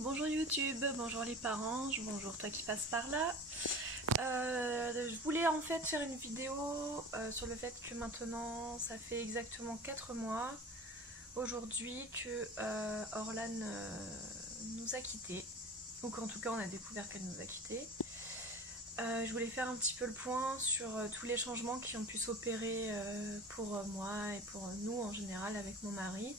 Bonjour YouTube, bonjour les parents, bonjour toi qui passes par là. Je voulais en fait faire une vidéo sur le fait que maintenant ça fait exactement 4 mois aujourd'hui que Orlan nous a quittés, ou qu'en tout cas on a découvert qu'elle nous a quittés. Je voulais faire un petit peu le point sur tous les changements qui ont pu s'opérer pour moi et pour nous en général avec mon mari.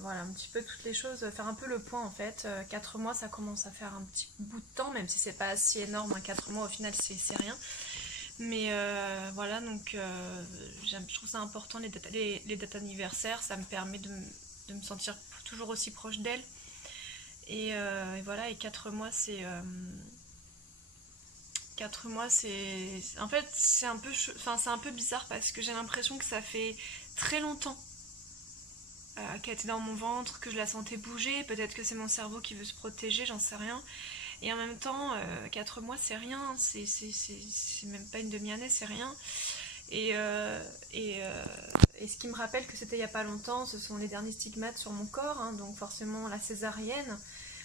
Voilà, un petit peu toutes les choses, faire un peu le point en fait. 4 mois, ça commence à faire un petit bout de temps, même si c'est pas si énorme, hein, 4 mois au final c'est rien. Mais voilà, donc je trouve ça important les dates anniversaires, ça me permet de me sentir toujours aussi proche d'elle. Et voilà, et 4 mois c'est... 4 mois c'est... En fait c'est un peu, c'est un peu bizarre parce que j'ai l'impression que ça fait très longtemps qu'elle était dans mon ventre, que je la sentais bouger, peut-être que c'est mon cerveau qui veut se protéger, j'en sais rien. Et en même temps, 4 mois c'est rien, c'est même pas une demi-année, c'est rien. Et, euh, et, euh, et ce qui me rappelle que c'était il y a pas longtemps, ce sont les derniers stigmates sur mon corps, hein, donc forcément la césarienne,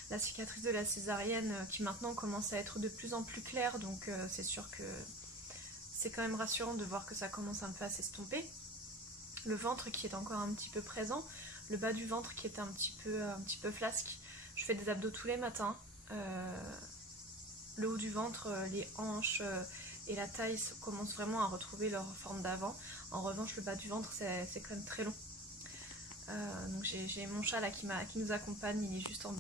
la cicatrice de la césarienne qui maintenant commence à être de plus en plus claire, donc c'est sûr que c'est quand même rassurant de voir que ça commence à me faire s'estomper. Le ventre qui est encore un petit peu présent, le bas du ventre qui est un petit peu flasque. Je fais des abdos tous les matins. Le haut du ventre, les hanches et la taille commencent vraiment à retrouver leur forme d'avant. En revanche, le bas du ventre, c'est quand même très long. Donc j'ai mon chat là qui nous accompagne, il est juste en bas.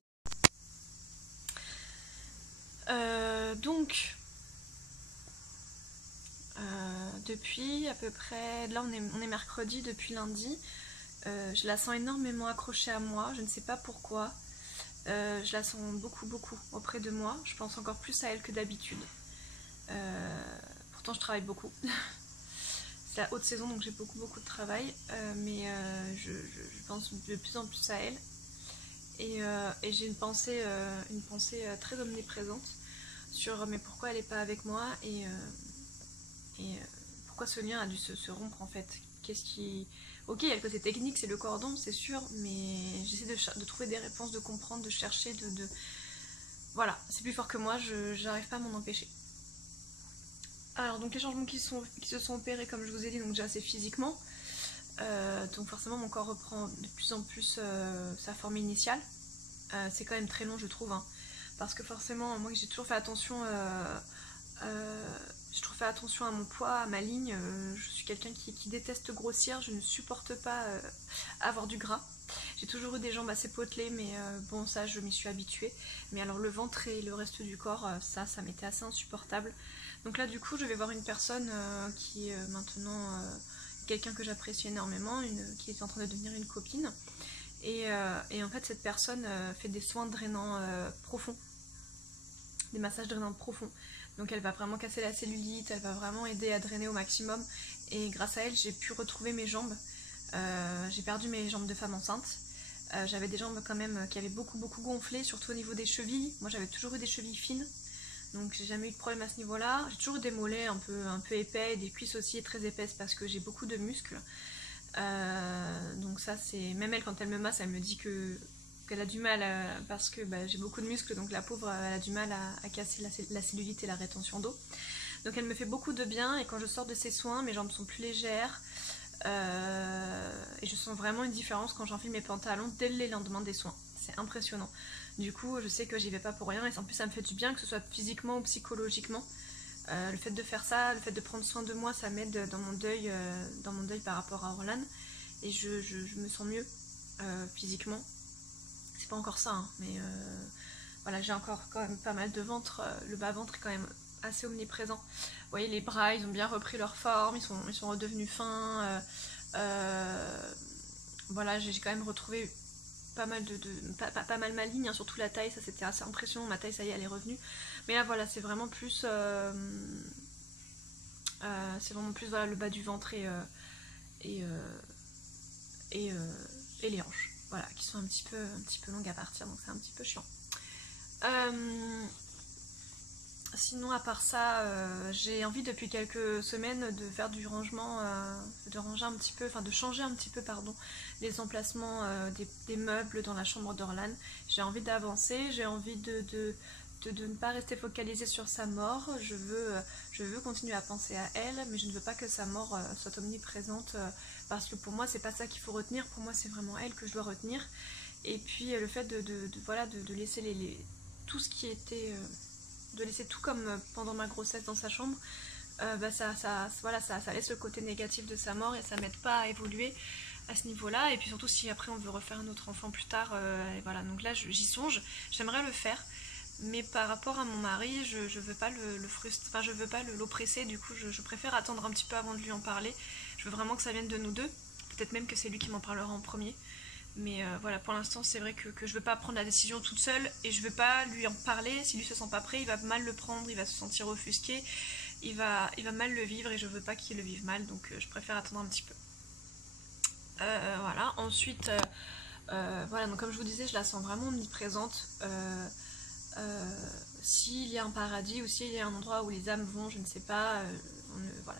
Donc, depuis à peu près, là on est mercredi, depuis lundi, je la sens énormément accrochée à moi, je ne sais pas pourquoi. Je la sens beaucoup auprès de moi, je pense encore plus à elle que d'habitude. Pourtant je travaille beaucoup. C'est la haute saison donc j'ai beaucoup de travail, mais je pense de plus en plus à elle. Et j'ai une pensée très omniprésente sur mais pourquoi elle n'est pas avec moi et pourquoi ce lien a dû se rompre en fait. Qu'est-ce qui... Ok, il y a le côté technique, c'est le cordon, c'est sûr, mais j'essaie de trouver des réponses, de comprendre, de chercher, Voilà, c'est plus fort que moi, je n'arrive pas à m'en empêcher. Alors, donc les changements qui se sont opérés, comme je vous ai dit, donc déjà c'est physiquement. Donc forcément mon corps reprend de plus en plus sa forme initiale. C'est quand même très long je trouve, hein, parce que forcément moi j'ai toujours fait attention j'ai toujours fait attention à mon poids, à ma ligne. Je suis quelqu'un qui déteste grossir, je ne supporte pas avoir du gras. J'ai toujours eu des jambes assez potelées, mais bon ça je m'y suis habituée. Mais alors le ventre et le reste du corps, ça m'était assez insupportable. Donc là du coup je vais voir une personne qui est maintenant quelqu'un que j'apprécie énormément, qui est en train de devenir une copine. Et en fait cette personne fait des soins drainants profonds, des massages drainants profonds. Donc elle va vraiment casser la cellulite, elle va vraiment aider à drainer au maximum. Et grâce à elle, j'ai pu retrouver mes jambes. J'ai perdu mes jambes de femme enceinte. J'avais des jambes quand même qui avaient beaucoup gonflé, surtout au niveau des chevilles. Moi j'avais toujours eu des chevilles fines, donc j'ai jamais eu de problème à ce niveau-là. J'ai toujours eu des mollets un peu épais, des cuisses aussi très épaisses parce que j'ai beaucoup de muscles. Donc ça c'est... Même elle quand elle me masse, elle me dit qu'elle a du mal parce que j'ai beaucoup de muscles, donc la pauvre elle a du mal à casser la cellulite et la rétention d'eau. Donc elle me fait beaucoup de bien et quand je sors de ses soins, mes jambes sont plus légères et je sens vraiment une différence quand j'enfile mes pantalons dès le lendemain des soins. C'est impressionnant. Du coup je sais que j'y vais pas pour rien et en plus ça me fait du bien que ce soit physiquement ou psychologiquement. Le fait de faire ça, le fait de prendre soin de moi, ça m'aide dans mon deuil par rapport à Orlan. Et je me sens mieux physiquement. C'est pas encore ça, hein, mais voilà, j'ai encore quand même pas mal de ventre. Le bas-ventre est quand même assez omniprésent. Vous voyez, les bras, ils ont bien repris leur forme, ils sont redevenus fins. Voilà, j'ai quand même retrouvé pas mal pas mal ma ligne, hein, surtout la taille, ça c'était assez impressionnant. Ma taille, ça y est, elle est revenue. Mais là, voilà, c'est vraiment plus... c'est vraiment plus voilà, le bas du ventre et, euh, et les hanches, voilà, qui sont un petit peu longues à partir, donc c'est un petit peu chiant. Sinon, à part ça, j'ai envie depuis quelques semaines de faire du rangement, de ranger un petit peu, enfin de changer un petit peu, pardon, les emplacements des meubles dans la chambre d'Orlan. J'ai envie d'avancer, j'ai envie de ne pas rester focalisée sur sa mort. Je veux continuer à penser à elle, mais je ne veux pas que sa mort soit omniprésente, parce que pour moi, c'est pas ça qu'il faut retenir. Pour moi, c'est vraiment elle que je dois retenir. Et puis le fait voilà, de laisser tout ce qui était... de laisser tout comme pendant ma grossesse dans sa chambre, voilà, ça laisse le côté négatif de sa mort et ça m'aide pas à évoluer à ce niveau-là. Et puis surtout si après on veut refaire un autre enfant plus tard, voilà, donc là j'y songe, j'aimerais le faire, mais par rapport à mon mari, je veux pas le frustrer, enfin je veux pas l'oppresser, du coup je préfère attendre un petit peu avant de lui en parler. Je veux vraiment que ça vienne de nous deux, peut-être même que c'est lui qui m'en parlera en premier. Mais voilà, pour l'instant, c'est vrai que je veux pas prendre la décision toute seule et je veux pas lui en parler. Si lui se sent pas prêt, il va mal le prendre, il va se sentir offusqué, il va mal le vivre et je veux pas qu'il le vive mal, donc je préfère attendre un petit peu. Voilà, ensuite, voilà, donc comme je vous disais, je la sens vraiment omniprésente. S'il y a un paradis ou s'il y a un endroit où les âmes vont, je ne sais pas, voilà,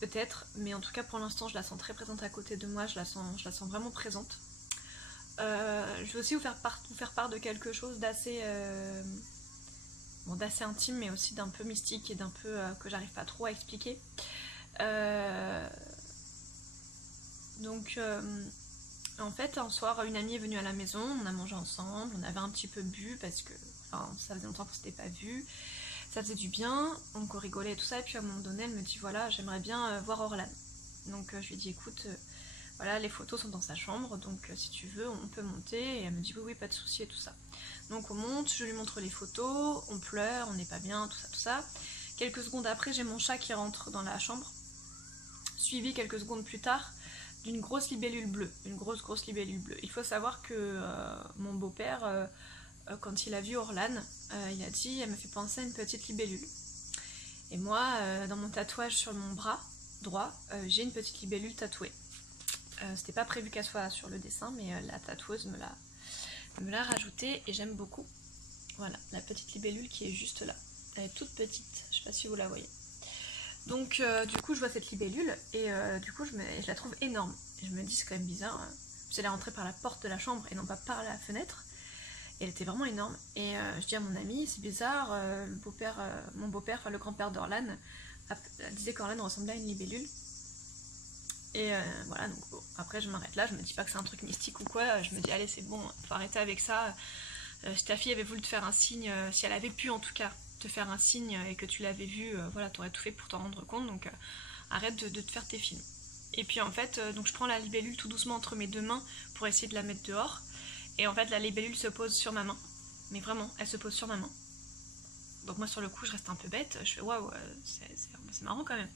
peut-être, mais en tout cas pour l'instant je la sens très présente à côté de moi, je la sens vraiment présente. Je vais aussi vous faire part de quelque chose d'assez d'assez intime, mais aussi d'un peu mystique et d'un peu que j'arrive pas trop à expliquer. Donc en fait un soir une amie est venue à la maison, on a mangé ensemble, on avait un petit peu bu parce que enfin, ça faisait longtemps qu'on s'était pas vu. Ça faisait du bien, donc on rigolait et tout ça, et puis à un moment donné elle me dit voilà j'aimerais bien voir Orlan. Donc je lui ai dit écoute, voilà les photos sont dans sa chambre, donc si tu veux on peut monter, et elle me dit oui pas de souci et tout ça. Donc on monte, je lui montre les photos, on pleure, on n'est pas bien, tout ça. Quelques secondes après j'ai mon chat qui rentre dans la chambre, suivi quelques secondes plus tard d'une grosse libellule bleue, une grosse libellule bleue. Il faut savoir que mon beau-père... quand il a vu Orlan, il a dit elle me fait penser à une petite libellule. Et moi, dans mon tatouage sur mon bras droit, j'ai une petite libellule tatouée. C'était pas prévu qu'elle soit sur le dessin, mais la tatoueuse me l'a rajoutée et j'aime beaucoup. Voilà, la petite libellule qui est juste là. Elle est toute petite, je sais pas si vous la voyez. Donc du coup je vois cette libellule et du coup je la trouve énorme. Et je me dis c'est quand même bizarre, hein. Elle est rentrée par la porte de la chambre et non pas par la fenêtre. Elle était vraiment énorme. Et je dis à mon ami, c'est bizarre, mon beau-père, enfin le grand-père d'Orlan, disait qu'Orlan ressemblait à une libellule. Et voilà, donc bon, après je m'arrête là, je me dis pas que c'est un truc mystique ou quoi, je me dis allez c'est bon, faut arrêter avec ça. Si ta fille avait voulu te faire un signe, si elle avait pu en tout cas te faire un signe et que tu l'avais vu, voilà, t'aurais tout fait pour t'en rendre compte, donc arrête de te faire tes films. Et puis en fait, donc je prends la libellule tout doucement entre mes deux mains pour essayer de la mettre dehors. Et en fait la libellule se pose sur ma main, mais vraiment elle se pose sur ma main. Donc moi sur le coup je reste un peu bête, je fais waouh, c'est marrant quand même.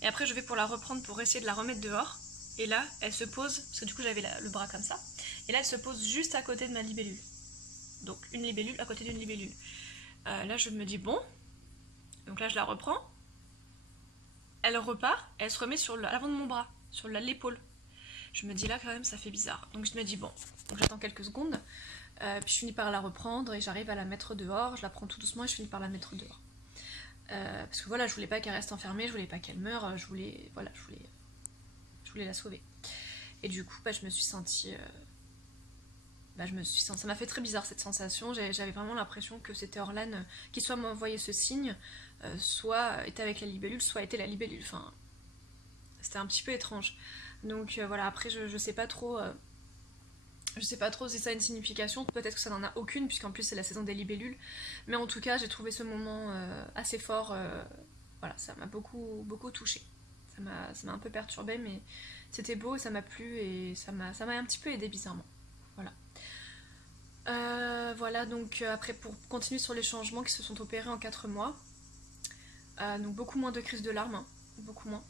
Et après je vais pour la reprendre pour essayer de la remettre dehors, et là elle se pose, parce que du coup j'avais le bras comme ça, et là elle se pose juste à côté de ma libellule. Donc une libellule à côté d'une libellule. Là je me dis bon, donc là je la reprends, elle repart, elle se remet sur l'avant de mon bras, sur l'épaule. Je me dis là quand même ça fait bizarre, donc je me dis bon, donc j'attends quelques secondes, puis je finis par la reprendre et j'arrive à la mettre dehors, je la prends tout doucement et je finis par la mettre dehors. Parce que voilà, je voulais pas qu'elle reste enfermée, je voulais pas qu'elle meure, je voulais la sauver. Et du coup je me suis sentie... ça m'a fait très bizarre cette sensation, j'avais vraiment l'impression que c'était Orlan qui soit m'envoyait ce signe, soit était avec la libellule, soit était la libellule, enfin c'était un petit peu étrange. Donc voilà, après je sais pas trop si ça a une signification, peut-être que ça n'en a aucune puisqu'en plus c'est la saison des libellules, mais en tout cas j'ai trouvé ce moment assez fort, voilà, ça m'a beaucoup touchée, ça m'a un peu perturbée, mais c'était beau, ça m'a plu et ça m'a un petit peu aidée bizarrement, voilà. Voilà, donc après pour continuer sur les changements qui se sont opérés en 4 mois, donc beaucoup moins de crises de larmes, hein, beaucoup moins.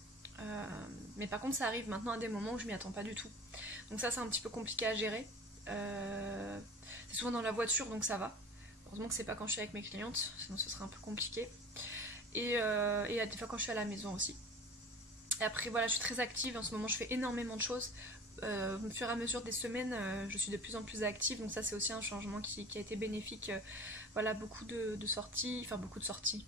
Mais par contre ça arrive maintenant à des moments où je m'y attends pas du tout, donc ça c'est un petit peu compliqué à gérer. C'est souvent dans la voiture donc ça va, heureusement que c'est pas quand je suis avec mes clientes, sinon ce serait un peu compliqué, et des fois quand je suis à la maison aussi. Et après voilà, je suis très active en ce moment, je fais énormément de choses, Au fur et à mesure des semaines, je suis de plus en plus active, donc ça c'est aussi un changement qui a été bénéfique. Voilà, beaucoup de sorties, enfin beaucoup de sorties.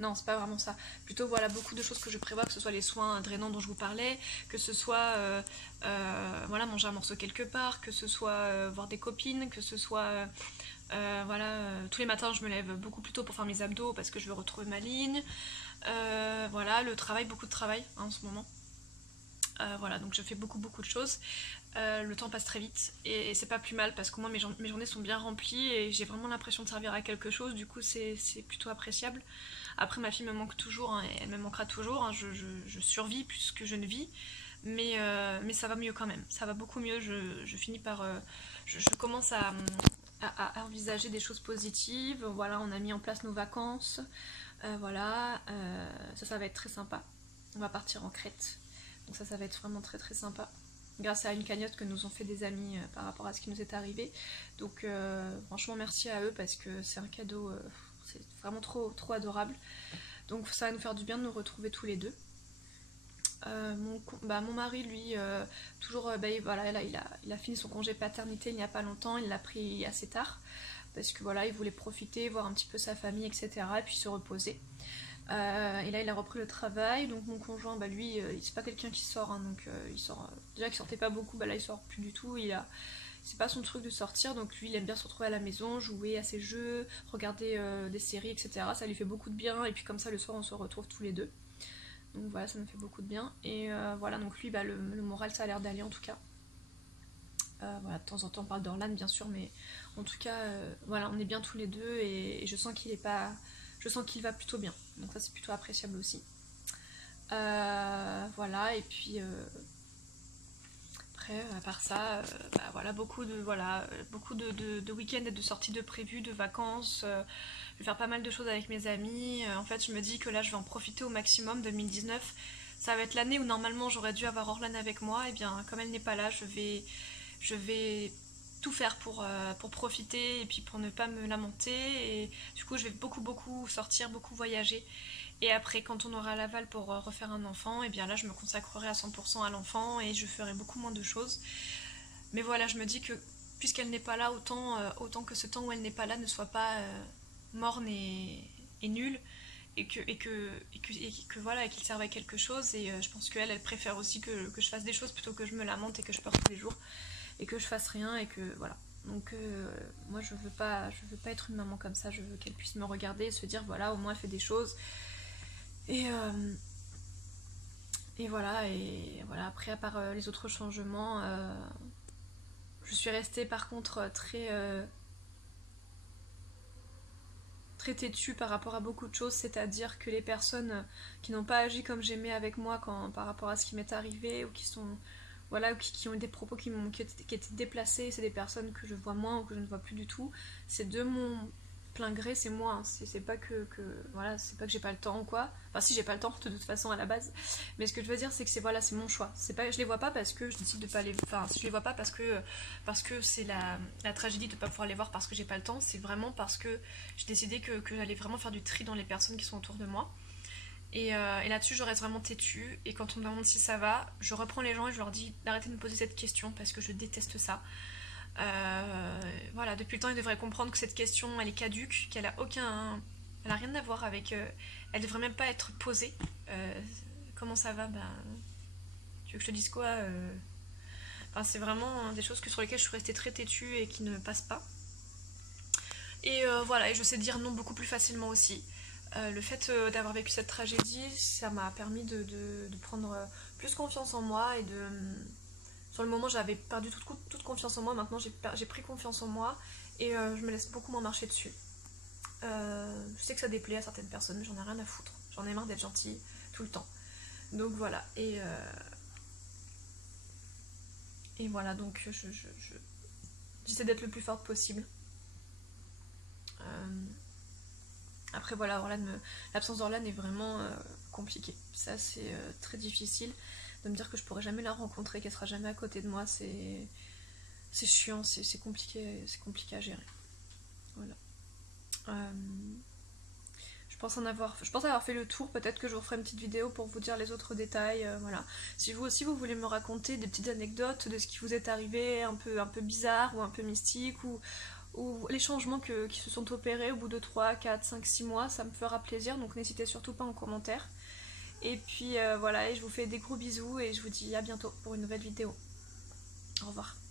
Non, c'est pas vraiment ça. Plutôt, voilà, beaucoup de choses que je prévois, que ce soit les soins drainants dont je vous parlais, que ce soit voilà, manger un morceau quelque part, que ce soit voir des copines, que ce soit voilà, tous les matins je me lève beaucoup plus tôt pour faire mes abdos parce que je veux retrouver ma ligne. Voilà, le travail, beaucoup de travail hein, en ce moment. Voilà, donc je fais beaucoup de choses. Le temps passe très vite et c'est pas plus mal parce que moi mes journées sont bien remplies et j'ai vraiment l'impression de servir à quelque chose, du coup c'est plutôt appréciable. Après ma fille me manque toujours hein, et elle me manquera toujours, hein, je survis plus que je ne vis, mais ça va mieux quand même, ça va beaucoup mieux, je finis par... je commence à envisager des choses positives, voilà on a mis en place nos vacances, voilà, ça va être très sympa, on va partir en Crète. Donc ça va être vraiment très sympa. Grâce à une cagnotte que nous ont fait des amis par rapport à ce qui nous est arrivé. Donc franchement merci à eux parce que c'est un cadeau, c'est vraiment trop adorable. Donc ça va nous faire du bien de nous retrouver tous les deux. Mon mari lui, toujours, voilà, il a fini son congé paternité il n'y a pas longtemps, il l'a pris assez tard. Parce que voilà, il voulait profiter, voir un petit peu sa famille, etc. Et puis se reposer. Et là il a repris le travail, donc mon conjoint lui c'est pas quelqu'un qui sort hein, donc il sort déjà qu'il sortait pas beaucoup, là il sort plus du tout, c'est pas son truc de sortir, donc lui il aime bien se retrouver à la maison, jouer à ses jeux, regarder des séries etc, ça lui fait beaucoup de bien et puis comme ça le soir on se retrouve tous les deux, donc voilà ça me fait beaucoup de bien et voilà donc lui le moral ça a l'air d'aller en tout cas. Voilà, de temps en temps on parle d'Orlan bien sûr mais en tout cas voilà on est bien tous les deux et je sens qu'il va plutôt bien, donc ça c'est plutôt appréciable aussi. Voilà et puis après à part ça voilà beaucoup de week-ends et de sorties de prévues, de vacances, je vais faire pas mal de choses avec mes amis, en fait je me dis que là je vais en profiter au maximum. 2019 ça va être l'année où normalement j'aurais dû avoir Orlan avec moi, et bien comme elle n'est pas là je vais tout faire pour profiter et puis pour ne pas me lamenter. Et du coup, je vais beaucoup sortir, beaucoup voyager. Et après, quand on aura l'aval pour refaire un enfant, et bien là, je me consacrerai à 100% à l'enfant et je ferai beaucoup moins de choses. Mais voilà, je me dis que puisqu'elle n'est pas là, autant que ce temps où elle n'est pas là ne soit pas morne et nul. Et que voilà, qu'il serve à quelque chose. Et je pense qu'elle, elle préfère aussi que je fasse des choses plutôt que je me lamente et que je pleure tous les jours et que je fasse rien et que voilà. Donc moi je veux pas être une maman comme ça, je veux qu'elle puisse me regarder et se dire voilà au moins elle fait des choses et voilà après à part les autres changements je suis restée par contre très têtue par rapport à beaucoup de choses, c'est-à-dire que les personnes qui n'ont pas agi comme j'aimais avec moi par rapport à ce qui m'est arrivé ou qui sont voilà, qui ont eu des propos qui étaient déplacés, c'est des personnes que je vois moins ou que je ne vois plus du tout. C'est de mon plein gré, c'est moi, hein. C'est pas voilà, c'est pas que j'ai pas le temps ou quoi. Enfin si j'ai pas le temps de toute façon à la base. Mais ce que je veux dire c'est que c'est mon choix. C'est pas je les vois pas parce que je décide de pas les enfin je les vois pas parce que c'est la tragédie de pas pouvoir les voir parce que j'ai pas le temps, c'est vraiment parce que j'ai décidé que j'allais vraiment faire du tri dans les personnes qui sont autour de moi. Et là-dessus, je reste vraiment têtue. Et quand on me demande si ça va, je reprends les gens et je leur dis d'arrêter de me poser cette question parce que je déteste ça. Voilà, depuis le temps, ils devraient comprendre que cette question, elle est caduque, elle a rien à voir avec. Elle devrait même pas être posée. Comment ça va? Ben, tu veux que je te dise quoi? Enfin, c'est vraiment des choses sur lesquelles je suis restée très têtue et qui ne passent pas. Et voilà, et je sais dire non beaucoup plus facilement aussi. Le fait d'avoir vécu cette tragédie, ça m'a permis de prendre plus confiance en moi et de... Sur le moment, j'avais perdu toute confiance en moi, maintenant j'ai pris confiance en moi et je me laisse beaucoup moins marcher dessus. Je sais que ça déplaît à certaines personnes, mais j'en ai rien à foutre. J'en ai marre d'être gentille tout le temps. Donc voilà, et voilà, donc j'essaie d'être le plus forte possible. Après voilà, l'absence d'Orlan est vraiment compliquée. Ça c'est très difficile de me dire que je pourrai jamais la rencontrer, qu'elle sera jamais à côté de moi. C'est chiant, c'est compliqué à gérer. Voilà. Je pense avoir fait le tour. Peut-être que je vous referai une petite vidéo pour vous dire les autres détails, voilà. Si vous aussi vous voulez me raconter des petites anecdotes de ce qui vous est arrivé, un peu bizarre ou un peu mystique, ou les changements qui se sont opérés au bout de 3, 4, 5, 6 mois, ça me fera plaisir, donc n'hésitez surtout pas en commentaire. Et puis voilà, et je vous fais des gros bisous et je vous dis à bientôt pour une nouvelle vidéo. Au revoir.